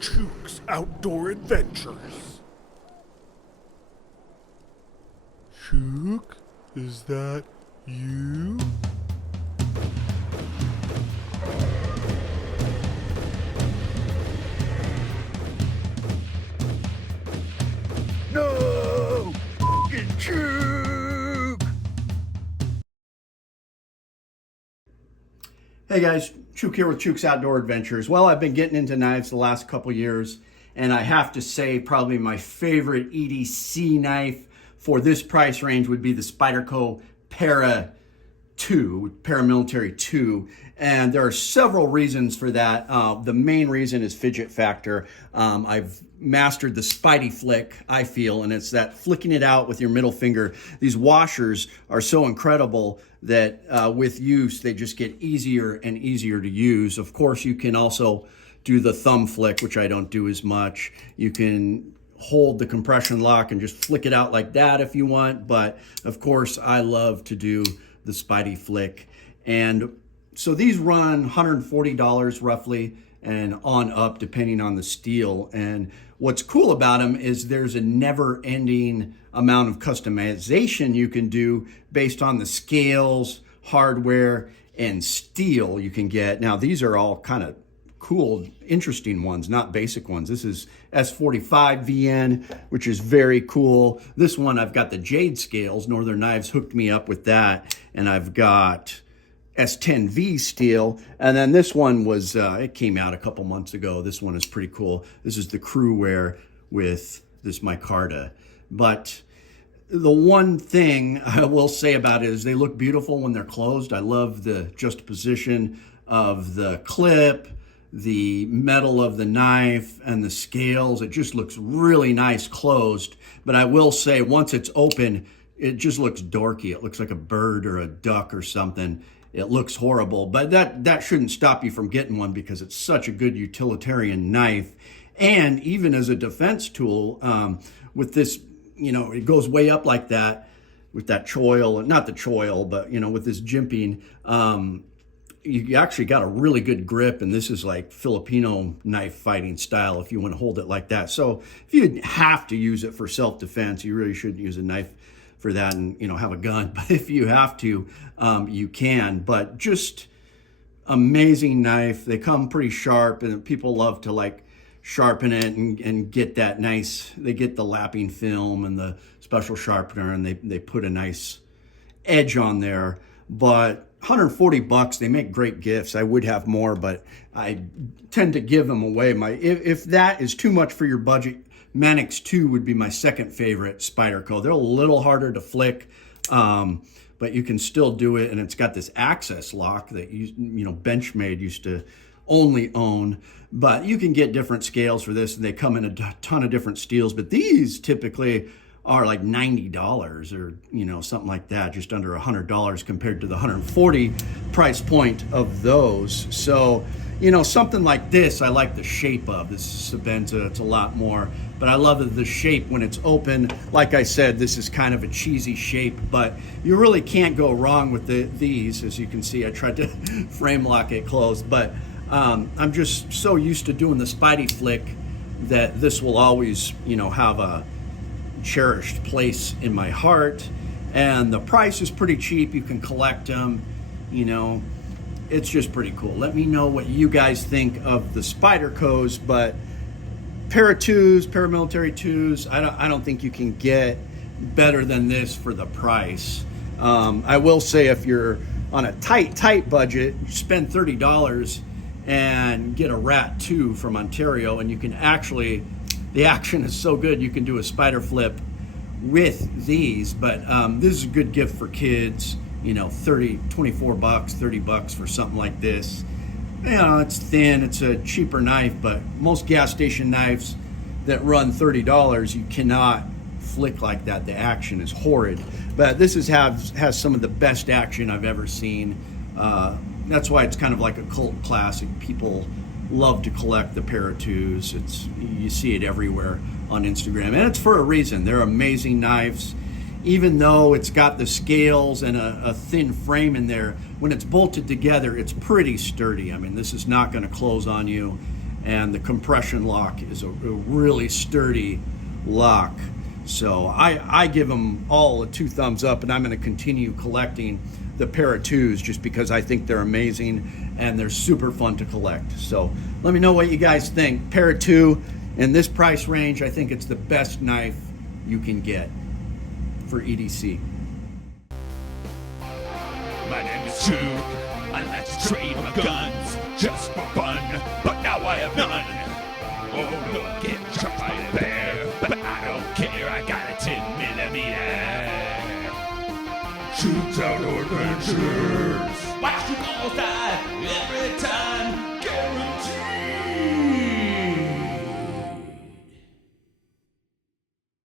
Chuke's Outdoor Adventures. Chuke, is that you? No! F***ing Chuke! Hey guys, Chuke here with Chuke's Outdoor Adventures. Well, I've been getting into knives the last couple years, and I have to say probably my favorite EDC knife for this price range would be the Spyderco Paramilitary 2. And there are several reasons for that. The main reason is fidget factor. I've mastered the Spidey flick, I feel, and it's that flicking it out with your middle finger. These washers are so incredible that with use, they just get easier and easier to use. Of course, you can also do the thumb flick, which I don't do as much. You can hold the compression lock and just flick it out like that if you want. But of course, I love to do the Spidey flick. And so these run $140 roughly and on up depending on the steel. And what's cool about them is there's a never ending amount of customization you can do based on the scales, hardware, and steel you can get. Now these are all kind of cool, interesting ones, not basic ones. This is S45 VN, which is very cool. This one, I've got the jade scales. Northern Knives hooked me up with that. And I've got S10V steel. And then this one was, it came out a couple months ago. This one is pretty cool. This is the crew wear with this micarta. But the one thing I will say about it is they look beautiful when they're closed. I love the juxtaposition of the clip, the metal of the knife, and the scales. It just looks really nice closed. But I will say once it's open, it just looks dorky. It looks like a bird or a duck or something. It looks horrible, but that shouldn't stop you from getting one because it's such a good utilitarian knife. And even as a defense tool, with this, you know, it goes way up like that with that choil, not the choil, but, you know, with this jimping, you actually got a really good grip, and this is like Filipino knife fighting style if you want to hold it like that. So if you have to use it for self-defense, you really shouldn't use a knife for that and, you know, have a gun. But if you have to, you can. But just amazing knife. They come pretty sharp, and people love to like sharpen it and get that nice, they get the lapping film and the special sharpener, and they put a nice edge on there. But $140, they make great gifts. I would have more, but I tend to give them away. If that is too much for your budget, Manix 2 would be my second favorite Spyderco. They're a little harder to flick, but you can still do it. And it's got this access lock that you know Benchmade used to only own. But you can get different scales for this, and they come in a ton of different steels. But these typically are like $90 or, you know, something like that, just under $100 compared to the $140 price point of those. So, you know, something like this, I like the shape of. This is Sabenza, it's a lot more, but I love the shape when it's open. Like I said, this is kind of a cheesy shape, but you really can't go wrong with these. As you can see, I tried to frame lock it closed, but I'm just so used to doing the Spidey flick that this will always, you know, have a cherished place in my heart. And the price is pretty cheap. You can collect them, you know, it's just pretty cool. Let me know what you guys think of the Spydercos, but paramilitary 2s, I don't think you can get better than this for the price. I will say if you're on a tight budget, you spend $30 and get a Rat 2 from Ontario, and you can actually, the action is so good, you can do a spider flip with these. But this is a good gift for kids, you know, 24 bucks, 30 bucks for something like this. You know, it's thin, it's a cheaper knife, but most gas station knives that run $30, you cannot flick like that. The action is horrid. But this has some of the best action I've ever seen. That's why it's kind of like a cult classic. People love to collect the Para 2s. You see it everywhere on Instagram, and it's for a reason. They're amazing knives. Even though it's got the scales and a thin frame in there, when it's bolted together, it's pretty sturdy. I mean, this is not going to close on you. and the compression lock is a really sturdy lock. So I give them all a 2 thumbs up, and I'm going to continue collecting the pair of 2s just because I think they're amazing and they're super fun to collect. So let me know what you guys think. Pair of 2 in this price range, I think it's the best knife you can get for EDC. My name is Chuke. I like to trade my guns just for fun, but now I have none. Oh, look, get shot by a bear, but I don't care. I got a 10mm. Chuke's Outdoor Adventures. Watch you all die every time. Guaranteed.